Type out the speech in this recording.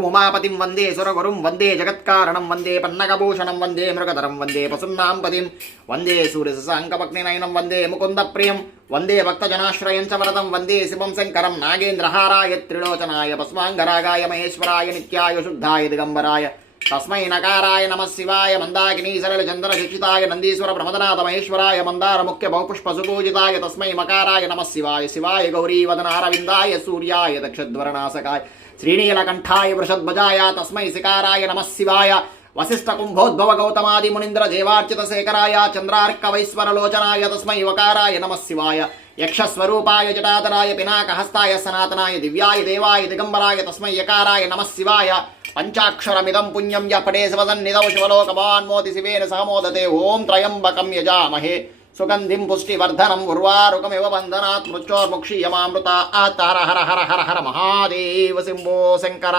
ఓం ఉమాపతిం వందే సురగురుం వందే జగత్కారణం వందే పన్నగభూషణం వందే మృగధరం వందే పశున్నాం పతిం వందే సూర్యశశాంకపగ్నినయనం వందే ముకుంద ప్రియం వందే భక్తజనాశ్రయం చ వరదం వందే శివం శంకరం నాగేంద్రహారాయ త్రిలోచనాయ భస్మాంగరాగాయ మహేశ్వరాయ నిత్యాయ శుద్ధాయ దిగంబరాయ తస్మై నకారాయ నమః శివాయ మందాకినీ సరళ చంద్ర శిక్షితాయ నందీశ్వర ప్రమదనాథ మహేశ్వరాయ మందార ముఖ్య బహుపుష్ప సుపూజితాయ తస్మై మకారాయ నమః శివాయ శివాయ గౌరీవదనారవిందాయ సూర్యాయ దక్షధ్వరనాసకాయ శ్రీనీలకంఠాయ వృషధ్వజాయ తస్మై శికారాయ నమః శివాయ వశిష్ఠ కుంభోద్భవ గౌతమాది మునీంద్ర దేవార్చిత శేఖరాయ చంద్రార్క వైశ్వరలోచనాయ తస్మై వకారాయ నమః శివాయ యక్షస్వరూపాయ జటాధరాయ పినాకహస్తాయ సనాతనాయ దివ్యాయ దేవాయ దిగంబరాయ తస్మై యకారాయ నమః శివాయ పంచాక్షరమిదం పుణ్యం య పడే శివసన్నిధౌ శివలోకమాన్మోతి శివేన సహమోదతే ఓం త్రయంబకం యజామహే సుగంధిం పుష్టివర్ధనం ఉర్వారుకమివ బంధనాత్ మృత్యోర్ముక్షీయమామృత ఆతార హర హర హర హర మహాదేవ శంభో శంకర.